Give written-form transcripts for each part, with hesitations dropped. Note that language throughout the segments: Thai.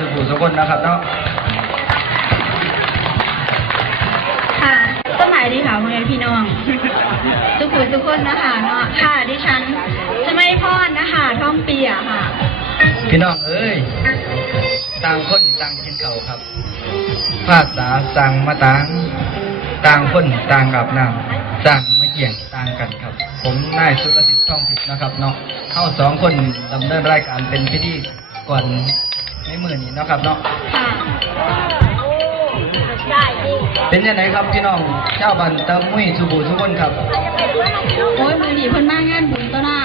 สุขุสุขนนะครับเนาะค่ะสมัยดีค่ะพ่อแม่พี่น้องสุขุสุขนนะคะเนาะค่ะดิฉันจะไม่พรนะคะท่องเปียค่ะพี่น้องเอ้ยต่างคนต่างกินเขาครับภาษาต่างมาต่างคนต่างอาบน้ำต่างมาเกี่ยงต่างกันครับผมนายสุรศิษฐ์ท่องผิดนะครับเนาะเข้า2 คนดำเนินรายการเป็นพิธีก่อนในมือนี้นะครับเนาะเป็นยังไงครับพี่น้องชาวบ้านตะมุยสุขุสุขนครับโอ้ยมือนีเพิ่นมางานบุญก็ได้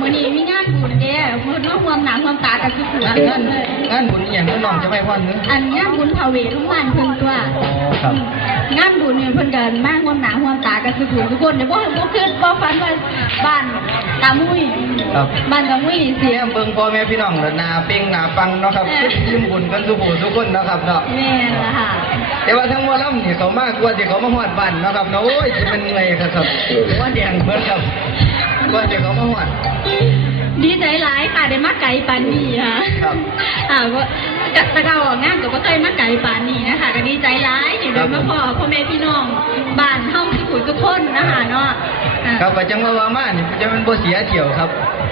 มือนีมีงานบุญเด้เพิ่นร่วมความหนาความตากันสุขุอันนั้นเลยงานบุญอย่างน้องจะไม่พอนนึงอันงานบุญเผาเวทุกวันเพิ่นตัวครับงานบุญเนี่ยเพิ่นเดินมากความหนาความตากันสุขุทุกคนเนี่ยบ่ขึ้นบ่ฟันว่าบ้านตะมุยบ้านตะมุยเสียเบิ่งพ่อแม่พี่น้องแล้วนาเป่งนาปังเนาะครับยิ้มบุญกันสุขุสุขนนะครับเนาะแม่นล่ะค่ะแต่ว่าทั้งหมดแล้วนี่เขามากกว่าที่เขามาฮอดบ้านนะครับเนาะโอ้ยจะเป็นไงครับว่าแดงเพิ่นครับว่าที่เขามาฮอดดีใจหลายค่ะได้มาไกลปานนี้ค่ะครับว่าตะเกางานก็บ่เคยมาไกลปานนี้นะคะก็ดีใจหลายที่ได้มาพ่อแม่พี่น้องบ้านเฮาทุกคนทุกคนนะคะเนาะครับก็จังว่ามานี่จะมันบ่เสียเที่ยวครับ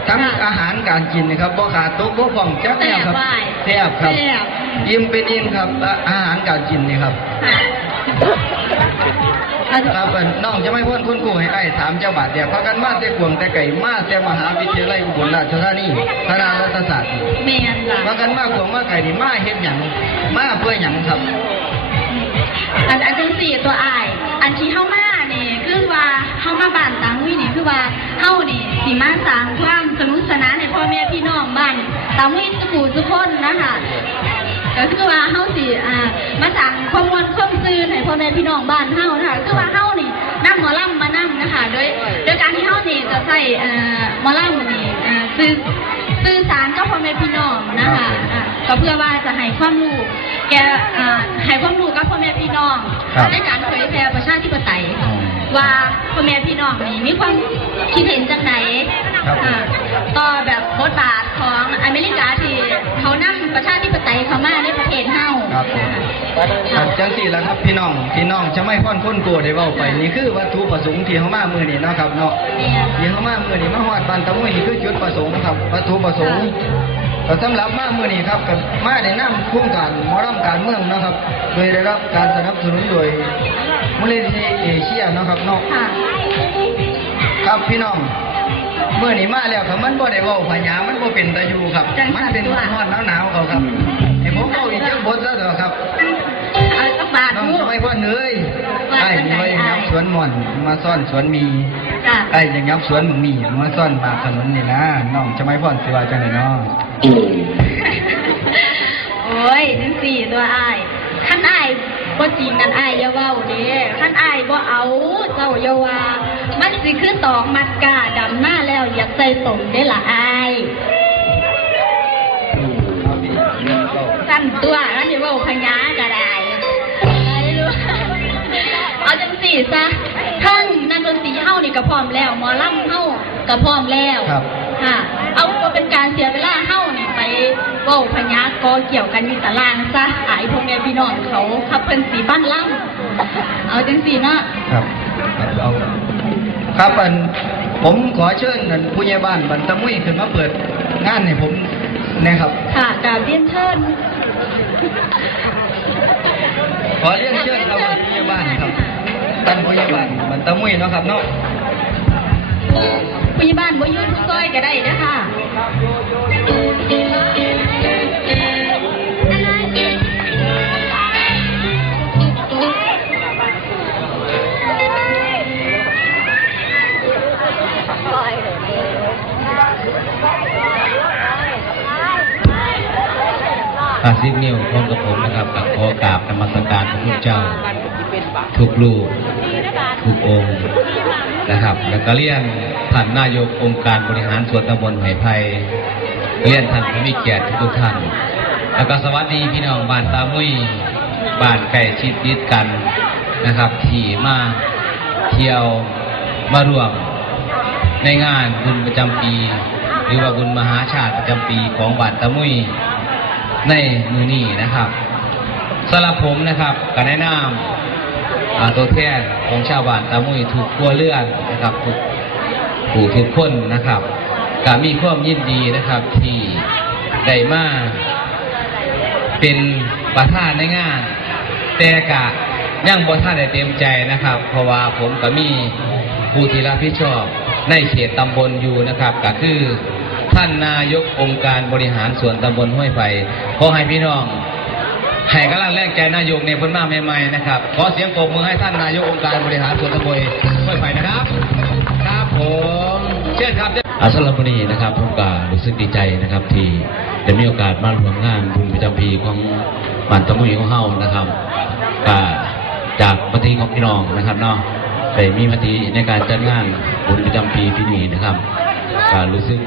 ทั้งอาหารการกินนะครับบ่ขาดตกบ่พร่องจักแนวครับแซ่บครับอิ่มเป็นอิ่มครับอาหารการกินนี่ครับครับน้องจะไม่พ้นคุณครูให้ไอ้ถามเจ้าบาทเดียวพากันมาแต่กวงแต่ไก่มาแต่มหาวิทยาลัยอุบลราชธานีคณะรัฐศาสตร์แม่นล่ะพากันมากวงมาไก่นี่มาเฮ็ดหยังมาเพื่อหยังครับอันจังสี่ตัวอ้ายอันที่เฮามานี่คือว่าเฮามาบ้านตามุ้ยนี่คือว่าเฮานี่สิมาสร้างความสนุกสนานให้พ่อแม่พี่น้องบ้านตามุ้ยสุขุทุกคนนะคะก็คือว่าเฮาสิมาสร้างความม่วนความซื่นให้พ่อแม่พี่น้องบ้านเฮาค่ะคือว่าเฮานี่นำหมอลำมานํนะคะโดยการที่เฮานี่จะใส่หมอลำนี่สื่อสารกับพ่อแม่พี่น้องนะคะก็เพื่อว่าจะให้ความรู้ให้ความรู้กับพ่อแม่พี่น้องในการเผยแพร่ประชาธิปไตยว่าพ่อแม่พี่น้องนี่มีความคิดเห็นจังไหนต่อแบบบทบาทของอเมริกาที่เขานำประชาธิปไตยเข้ามาในประเทศเฮาจังสี่แล้วครับพี่น้องจะไม่พ้นคนโกรธได้เว้าไปนี่คือวัตถุประสงค์ที่เฮามามื้อนี้เนาะครับเนาะที่เฮามามื้อนี้มาฮอดบ้านตะมุยนี่คือจุดประสงค์ครับวัตถุประสงค์ก็สำหรับมามื้อนี้ครับกับมาได้นำโครงการหมอลำการเมืองนะครับโดยได้รับการสนับสนุนโดยมูลนิธิเอเชียเนาะครับเนาะครับพี่น้องเมื่อนี้มาแล้วครับมันบ่ได้เว้าพญามันบ่เป็นตะอยู่ครับมันเป็นร้อนหนาวเขาครับให้ผมเว้าอีกจักบทซะเถอะครับน้องไม่พ้นเลยไอ้นี่ว่ายับสวนม่อนมาซ่อนสวนมีไอ้ยังยับสวนมีมาซ่อนปากถนนนี่นะน้องจะไม่พ้นสิว่าจังได๋เนาะโอ้ยจังสี่ตัวอ้ายคันอ้ายบ่จริงนั่นอ้ายอย่าเว้าเด้คันอ้ายบ่เอาเจ้าอย่าว่ามันสิคือตอกมัดกาดำหน้าแล้วอยากใส่สมได้ล่ะอ้ายสั่นตัวอันนี้เว้าพญาก็ได้เอาจังสี่ซะทั้งนักดนตรีเฮานี่ก็พร้อมแล้วหมอลำเฮาก็พร้อมแล้วค่ะเอาก็เป็นการเสียเวลาเฮานี่ไปเว้าพญากอเกี่ยวกันอยู่ตารางซะหายพวกแม่พี่น้องเขาขับเพิ่นสีบ้านล่ำเอาจังสี่เนาะครับเอาครับผมขอเชิญผู้ใหญ่บ้านบ้านตะมุยขึ้นมาเปิดงานให้ผมนะครับค่ะกราบเรียนเชิญขอเรียนเชิญครับผู้ใหญ่บ้านครับท่านผู้ใหญ่บ้านบ้านตะมุยเนาะครับเนาะผู้ใหญ่บ้านบ่อยู่ทุกซอยก็ได้นะคะ10 นิ้วพร้อมกับผมนะครับกับขอกราบนมัสการพระพุทธเจ้าทุกรูปทุกองค์นะครับแล้วก็เรียนท่านนายกองค์การบริหารส่วนตำบลไหไผ่เรียนท่านผู้มีเกียรติทุกท่านแล้วก็สวัสดีพี่น้องบ้านตามุยบ้านใกล้ชิดติดกันนะครับที่มาเที่ยวมาร่วมในงานบุญประจำปีหรือว่าบุญมหาชาติประจำปีของบ้านตามุย ในมือนี้นะครับสำหรับผมนะครับก็แนะนำตัวแทนของชาวบ้านตามุยถูกครัวเรือนนะครับทุกคนนะครับก็มีความยินดีนะครับที่ได้มาเป็นประธานในงานแต่กะยังบ่ท่านได้เต็มใจนะครับเพราะว่าผมก็มีผู้ที่รับผิดชอบในเขตตำบลอยู่นะครับก็คือท่านนายกองค์การบริหารส่วนตำบลห้วยไผ่ขอให้พี่น้องให้กำลังแรงใจนายกในพ้นมาใหม่ๆนะครับขอเสียงปรบมือให้ท่านนายกองค์การบริหารส่วนตำบลห้วยไผ่นะครับครับผมเชิญครับสำหรับวันนี้นะครับผมก็รู้สึกดีใจนะครับที่ได้มีโอกาสมาร่วมงานบุญประจำปีของบ้านตะมุยของเฮานะครับก็จากมติของพี่น้องนะครับเนาะได้มีมติในการจัดงานบุญประจำปีปีนี้นะครับก็รู้สึก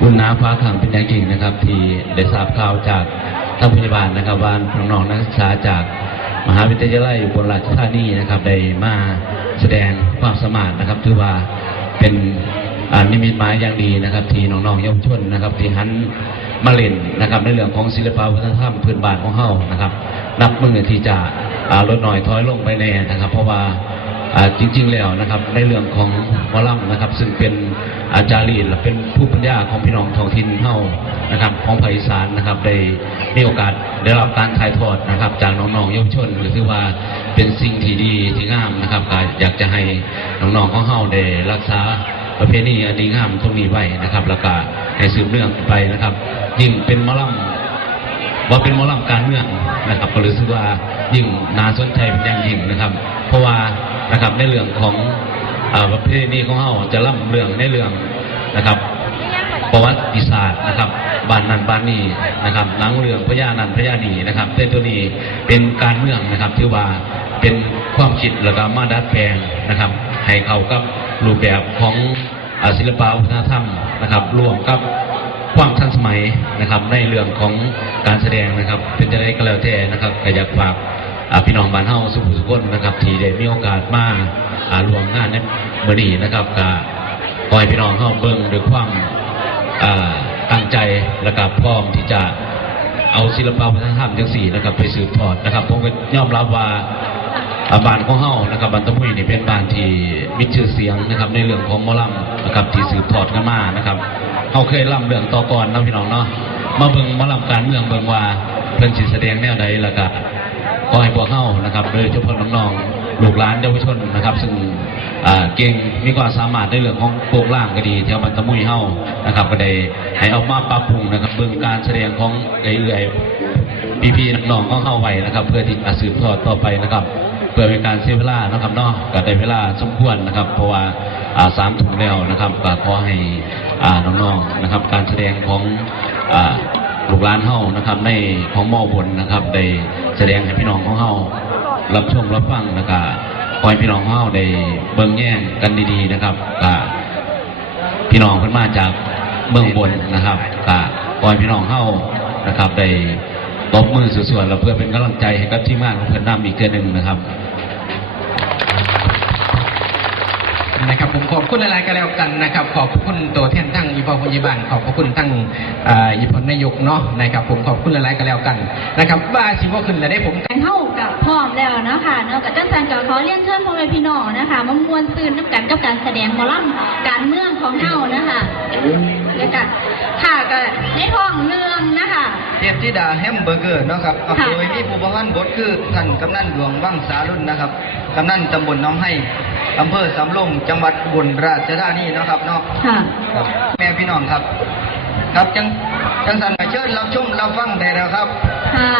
บุญน้ำฟ้าขังเป็นอย่างจริงนะครับที่ได้ทราบข่าวจากทางพยาบาลนะครับว่าน้องๆนักศึกษาจากมหาวิทยาลัยอุบลราชธานีนะครับได้มาแสดงความสามารถนะครับถือว่าเป็นนิมิตหมายอย่างดีนะครับที่น้องๆเยาวชนนะครับที่หันมาเล่นนะครับในเรื่องของศิลปวัฒนธรรมพื้นบ้านของเฮานะครับนับมือที่จะลดน้อยถอยลงไปแน่นะครับเพราะว่าจริงๆแล้วนะครับในเรื่องของหมอลำนะครับซึ่งเป็นอาจารย์ลีและเป็นผู้ปัญญาของพี่น้องท้องถิ่นเฮานะครับของภาคอีสานนะครับได้มีโอกาสได้รับการถ่ายทอดนะครับจากน้องๆเยาวชนหรือที่ว่าเป็นสิ่งที่ดีที่งามนะครับก็อยากจะให้น้องๆของเฮาได้รักษาประเพณีอันดีงามตรงนี้ไว้นะครับแล้วก็ให้สืบเนื่องไปนะครับยิ่งเป็นหมอลำว่าเป็นหมอลำการเมืองนะครับก็รู้สึกว่ายิ่งน่าสนใจเป็นอย่างยิ่งนะครับเพราะว่านะครับในเรื่องของประเพณีของเราจะล่ำเรื่องในเรื่องนะครับประวัติศาสตร์นะครับบ้านนั้นบ้านนี้นะครับหนังเรื่องพญานันพญานีนะครับแต่ตัวนี้เป็นการเมืองนะครับที่ว่าเป็นความคิดแล้วก็มาดัดแปลงนะครับให้เข้ากับรูปแบบของศิลปวัฒนธรรมนะครับร่วมกับความทันสมัยนะครับในเรื่องของการแสดงนะครับเป็นจะได้ก็แล้วแต่นะครับก็อยากฝากพี่น้องบ้านเฮาสุขสุขคนนะครับที่ได้มีโอกาสมาร่วมงานในมื้อนี้นะครับก็ขอให้พี่น้องเฮาเบิ่งด้วยความตั้งใจและก็พร้อมที่จะเอาศิลปวัฒนธรรมจังซี่นะครับไปสืบทอดนะครับผมก็ยอมรับว่าบ้านของเฮานะครับบ้านตะมุยนี่เป็นบ้านที่มีชื่อเสียงนะครับในเรื่องของหมอลำนะครับที่สืบทอดกันมานะครับเฮาเคยล่ำเรื่องต่อก่อนนะพี่น้องเนาะมาเบิ่งหมอลำการเมืองเบิ่งว่าเพิ่นสิแสดงแนวใดแล้วก็ขอให้พวกเฮานะครับโดยเฉพาะน้องๆลูกหลานเยาวชนนะครับซึ่งเก่งมีความสามารถในเรื่องของโปร่งล่างก็ดีแถวบ้านตะมุยเฮานะครับก็ได้ให้เอามาปรับปรุงนะครับเบิ่งการแสดงของเรื่อยๆพี่ๆน้องๆของเฮาไว้นะครับเพื่อที่จะสืบทอดต่อไปนะครับเพื่อเป็นการเสียเวลานะครับเนาะก็ได้เวลาสมควรนะครับเพราะว่า3 ทุ่มแล้วนะครับก็ขอให้น้องๆนะครับการแสดงของลูกหลานเฮานะครับในของมอบนนะครับได้แสดงให้พี่น้องของเฮารับชมรับฟังนะครับขอให้พี่น้องของเฮาได้เบิ่งแย่งกันดีๆนะครับพี่น้องเพิ่นมาจากเมืองบนนะครับขอให้พี่น้องเฮานะครับได้ตบมือสวยๆแล้วเพื่อเป็นกำลังใจให้กับทีมงานของเพื่อนนำอีกเทื่อนึงนะครับผมขอบคุณอะไรก็แล้วกันนะครับขอบคุณตัวแทนทั้งอีพอพยาบาลขอบคุณทั้งอีพอนายกเนาะนะครับผมขอบคุณอะไรก็แล้วกันนะครับว่าสิว่าขึ้นแล้วได้ผมกันเท่ากับพร้อมแล้วนะคะเนาะกับจังสันกับขอเรียนเชิญพ่อแม่พี่น้องนะคะมามวนซื่นน้ำกันกับการแสดงหมอลำการเมืองของเฮานะคะแล้วกันค่ะก็ในท้องเรื่องนะคะเทพธิดาแฮมเบอร์เกอร์เนาะครับโดยมีผู้ประพันธ์บทคือท่านกำนันหลวงวังสารุ่นนะครับกำนันตำบลน้องให้อำเภอสำโรงจังหวัดอุบลราชธานีเนาะครับเนาะแม่พี่น้องครับครับจังสันเชิญรับชมรับฟังได้แล้วครับค่ะ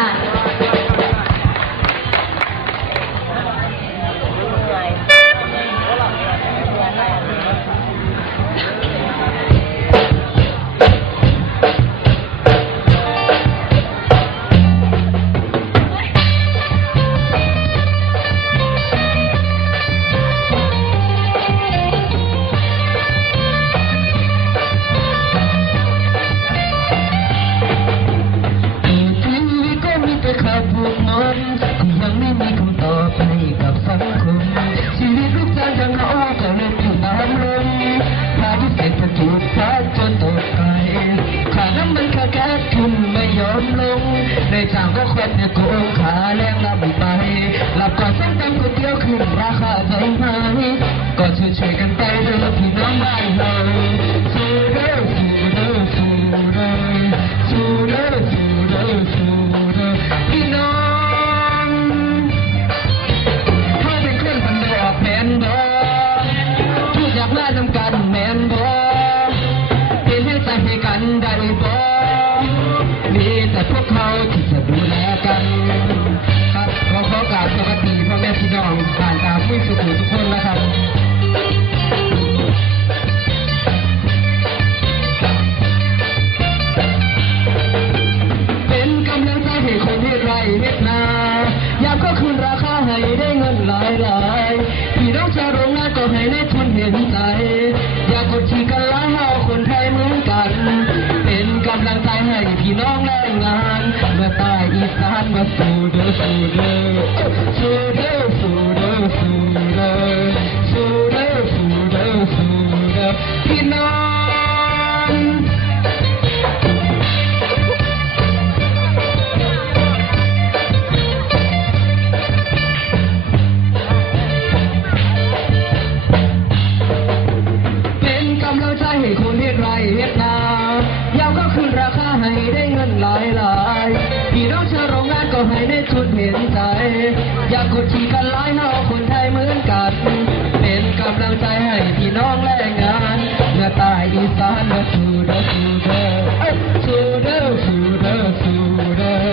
ดเนี่ยโกงขาแรงลำไปหลับก่อนส้มตำก๋วยเตี๋ยวขึ้นราคาเพิ่มไหมก็ช่วยกันไปเด้อพี่น้องบ้านเราสู้เด้อสู้เด้อสู้เด้อสู้เด้อสู้เด้อสู้เด้อพี่น้องถ้าเป็นคนพันดอกแมนบ่ทุกอย่างมาทำกันแมนบ่เป็นให้ใจให้กันได้บ่มีแต่พวกเขาที่จะดูแลกันครับขอกราบสวัสดีพ่อแม่พี่น้องผ่านตาผู้สุขทุกคนนะครับเป็นกำลังใจให้คนที่ไร่เฮ็ดนาอยากก็คืนราคาให้ได้เงินหลายพี่น้องชาวโรงงานก็ให้ในทุนเห็นใจอยากกดขี่กันล้างเฮาคนไทยเหมือนกันเป็นกำลังใจให้พี่น้องแรงงานเมื่อใต้อีสานมาสู้เด้อสู้เด้อสู้เด้อสู้เด้อสู้เด้อสู้เด้อสู้เด้อสู้เด้อพี่น้อง เป็นกำลังใจให้คนเฮ็ดไรเฮ็ดนายามก็ขึ้นราคาให้ได้เงินหลายพี่น้องชาวโรงงานก็ให้ในทุนเห็นใจอยากกดขี่กันหลายเฮาคนไทยเหมือนกันเป็นกำลังใจให้พี่น้องแรงงานเมื่อใต้อีสานมาสู้เด้อสู้เด้อสู้เด้อสู้เด้อสู้เด้อ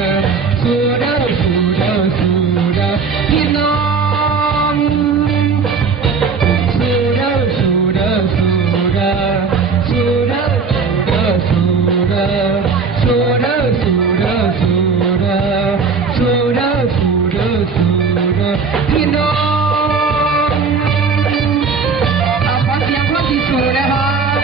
สู้เด้อสู้เด้อสู้เด้อพี่น้อง สู้เด้อสู้เด้อสู้เด้อสู้เด้อสู้เด้อสู้เด้อสู้เด้อสู้เด้อสู้เด้อสู้เด้อสู้เด้อพี่น้องขอเสียงคนที่สู้นะครับ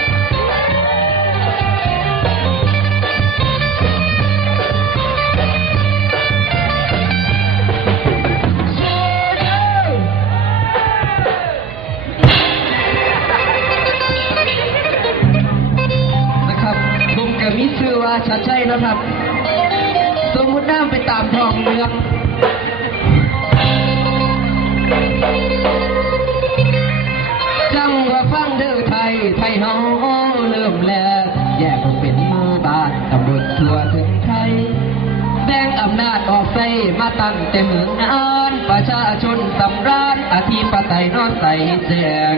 นะครับผมก็มีชื่อว่าชัดชัยนะครับ สมมุติน้ำไปตามท้องเรือจังว่าฟังเด้อไทยเฮาเริ่มแล้วแยกออกเป็นหมู่บ้านตำบลทั่วถึงไทยแบ่งอำนาจออกใส่มาตั้งแต่เมืองนานประชาชนสำราญอธิปไตยนอใส่แจง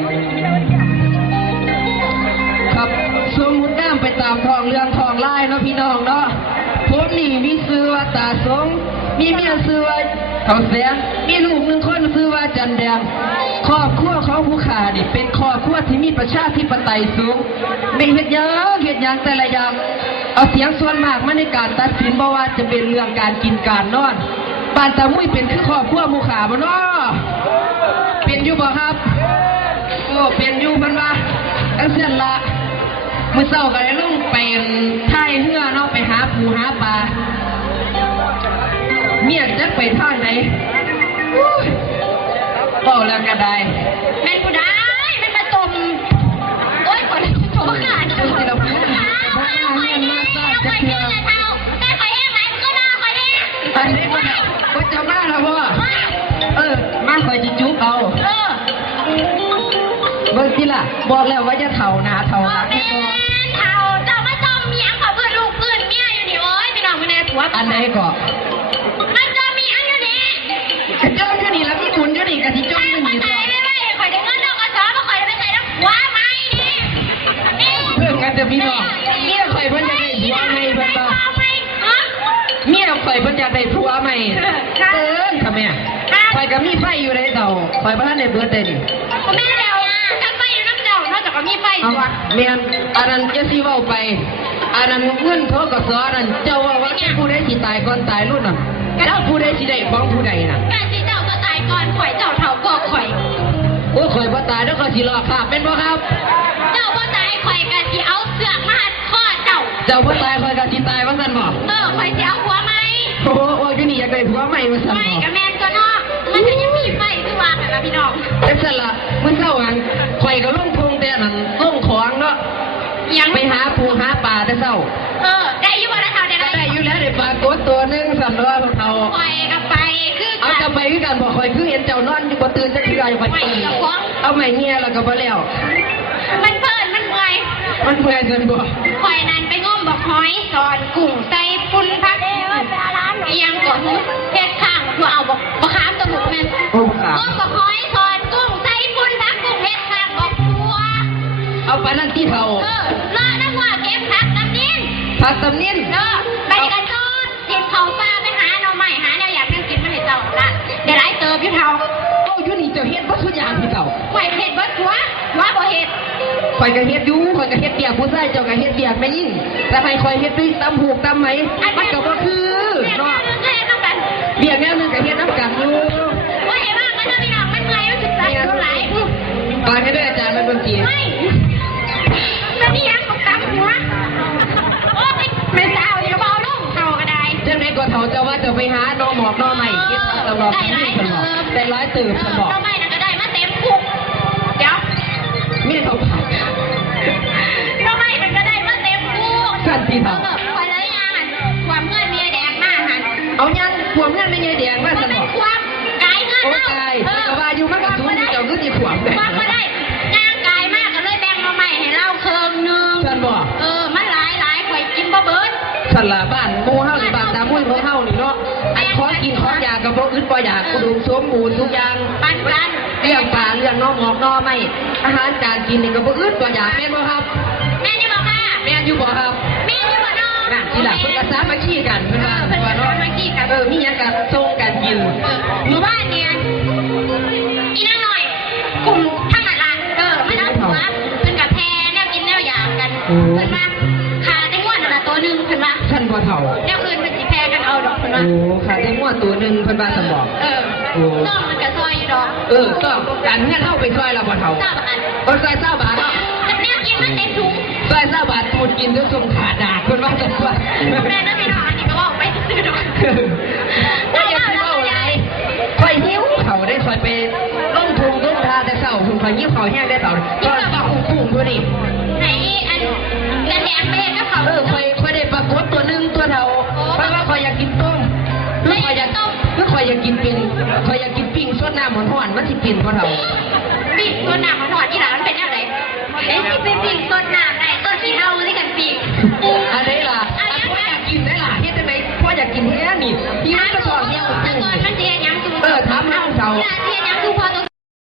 ครับสมมุติน้ำไปตามทองเรื่องทองไล่เนาะพี่น้องเนาะผมนี่มีชื่อว่าตาสงมีเมียชื่อว่าเขาแสงมีลูกหนึ่งคนชื่อว่าจันแดงครอบครัวของผู้ขานี่เป็นครอบครัวที่มีประชาธิปไตยสูงไม่เฮ็ดหยังแต่ละอย่างเอาเสียงส่วนมากมาในการตัดสินบ่ว่าจะเป็นเรื่องการกินการนอนบ้านตามุ้ยเป็นคือครอบครัวผู้ขาบ่เนาะเป็นอยู่บ่ครับโอ้เป็นอยู่มันว่าจังซั่นล่ะมื้อเช้าก็ได้ลงเป็นท้ายเรือเนาะไปหาปูหาปลาเมียจักไปทางไหนเว้าแล้วก็ได้แม่นผู้ใดมันมาจมโอ๊ยคนจมขาดจังสิเราพูดอันนี้ก็จะมาแล้วพ่อมาคอยจิจุ๊บเอาเบิ่งสิล่ะบอกแล้วว่าจะเท่าหนาเท่าหลังให้ก่อนเท่าเจ้ามาจอมเมียขอเพื่อนลูกเพื่อนเมียอยู่นี่โอ้ยพี่น้องพี่แม่ผัวอันไหนก่อนมันจอมมีอันอยู่นี่จอมอยู่นี่แล้วพี่บุญอยู่นี่กับที่จอมอยู่นี่ต่อไม่คอยได้เงินดอกกระสอบมาคอยได้ไปใส่แล้วผัวใหม่นี่เพื่อนกันจะพี่น้องเมียคอยเพิ่นจะได้ผัวใหม่เพิ่นบ่เมียคอยเพิ่นจะได้ผัวใหม่ทำไมคอยก็มีไฟอยู่ในเตาคอยบ่ทันได้เบิดได้นี่แม่แล้วถ้าไฟอยู่น้ำเจ้านอกจากก็มีไฟตัวแม่นอันนั้นจะสิเว้าไปอันนั้นเงินเขาก็สอนนั่นเจ้าว่าผู้ใดสิตายก่อนตายรุ่นน่ะแล้วผู้ใดสิได้ของผู้ใดน่ะกะสิเจ้าก็ตายก่อนข่อยเจ้าเฒ่าก็ข่อยโอ้ข่อยบ่ตายแล้วก็สิรอคาบเป็นบ่ครับเจ้าบ่ตายข่อยก็สิเอาเสือกมาหัดคอเจ้าบ่ตายข่อยก็สิตายว่าซั่นบ่ข่อยสิเอาผัวใหม่โอ้โหอยู่นี่อยากได้ผัวใหม่ว่าซั่นบ่ไม่ก็แม่นตัวเนาะมันก็ยังมีไฟคือว่าหั่นล่ะพี่น้องจังซั่นล่ะมื้อเช้าอันข่อยก็ลงทุ่งแต่นั่นลงของเนาะยังไปหาปูหาปลาแต่เช้าได้อยู่บ่ล่ะเฒ่าได้อยู่แล้วได้ ปลากดตัวหนึงสั่นว่าเท่า คอยกับไปคือ เอาจะไปคือกันบอกคอยคือเห็นเจ้านอนอยู่บ่ตื่นจะคืออะไรไปเอาใหม่เงี้ยแล้วก็บ่แล้ว มันเปิดมันเมื่อย มันเมื่อยจนบ่ คอยนั้นไปง้มบอกหอยสอนกุ้งใส่ปุ่นพักยังก่อนเพชรข้างคือเอาบอกขามตะบุกแม่ โอ้ครับ ง้มบอกหอยสอนกุ้งใส่ปุ่นพักกุ้งเพชรข้างบอกทัว เอาไปนั่นที่เท่าร อน้ำว่าเก็บพักน้ำนิ่น พักตำนิ่น ไปกันโดดจิบเขาป้าไปหาหน่อใหม่หาแนวอยากนั่งกินมาให้เจ้าละเดี๋ยวไล่เติมพี่เทา โอ้อยู่นี่เจ้าเฮ็ดบ่ทุกอย่างที่เท่า ไหวเห็ดบัดหัวบ่เห็ด คอยก็เฮ็ดอยู่คอยก็เฮ็ดเบียกผู้ชายเจ้าก็เฮ็ดเบียกไม่ยิ่งแต่ให้คอยเฮ็ดด้วยตำหูกตำไหมมันก็บ่คือ เห็ด เนาะ แนวนึงเห็ดต้องกัน เบียกแนวนึงก็เฮ็ดน้ำกันอยู่ ว่าเห็นว่ามันจะมีหนังมันเมื่อยมันจุดใจตัวไหล ตอนนี้ได้อาจารย์มันดนตรี ไม่มันนี่ยังตกตามหัวโอ้ยไม่เศร้าเดี๋ยวเบาลุ่มเท่าก็ได้ จังได๋ก็เท่าเจ้าว่าจะไปหาน้องหมอกน้องใหม่คิดตลอด ได้ ที่ หลาย เพิ่นบอกได้ร้อยตื่นเพิ่นบอก หน่อใหม่นั่นก็ได้มาเต็มคุกเดี๋ยว มีเท่าผ่าน หน่อใหม่นั่นก็ได้มาเต็มคุก สั่นที่เท่า คอยเลยยังความเงื่อนเมียแดงมากหัน เอายังขวมยังไม่ใหญ่แดงว่า มัน ซั่น เป็ บ น อก ความกายเงื่อน โอ้ เนาะ ตายก็ว่าอยู่มันก็สูงเจ้าคือสิขวมได้ ความก็ได้งานกายมากก็เลยแบ่งมาใหม่ให้เราเคิงนึง ซั่นบอก มันหลายข่อยกินบ่เบิด สั่นล่ะบ้านหมู่เฮานี่บ้านตามุ้ยของเฮานี่เนาะอันขอกินขออยากก็บ่อึดบ่อยากอุดมสมบูรณ์ทุกอย่าง ปันกัน เรื่องปลาเรื่องน้องหมอกน้อไม่อาหารการกินนี่ก็บ่อึดบ่อยากแม่นบ่ครับ แม่นี่บอกค่ะ แม่นอยู่บ่ครับ แม่นี่บอกน้อง นั่นที่หลังเพิ่นก็สามัคคีกันเพิ่นว่า เพิ่น ว่า ก็ เนาะ สามัคคีกัน มีหยังก็ส่งกันกิน หมู่บ้านเนี่ยอีนั่งหน่อยกลุ่มทั้งนั้นล่ะไม่เอาหัวเพิ่นกับแพแนวกินแนวอยากกันเพิ่นมาขาได้งวดน่ะตัวนึงเพิ่นว่า ท่านบ่เฒ่า แนวอื่นเพิ่นสิแพกันเอาดอกเพิ่นว่า โอ้ค่ะได้งัวตัวหนึงเพิ่นว่าสมบอก น้องมันก็ซอยอยู่ดอก ต้องการเงินเฮาไปซอยเราบ่เฒ่า ทราบอัน บ่ซอย20บาทเนาะ แต่แนวกินมันเต็มถุง ซอย20บาทตูดกินจนสมขาดดากเพิ่นว่าจังว่า แม่นั่นไม่นอนอันนี้ก็บอกไปซื้อดอก ว่าอย่าสิเว้าหลายข่อยหิวเขาได้ข่อยไปลงทุงลงทาแต่เช้าคุณข่อยหิวเขาวแห้งได้เต่าตอนบักกุ้งๆอยู่นี่ ไหนอันเงินแดงเบ้ก็เขา ข่อยได้ปลากดตัวหนึงตัวเท่าเพราะว่าข่อยอยากกินต้มหรือข่อยอยากปิ้งสดน้ำร้อนๆมันสิปิ้นบ่เท่า ปิดตัวหนักของ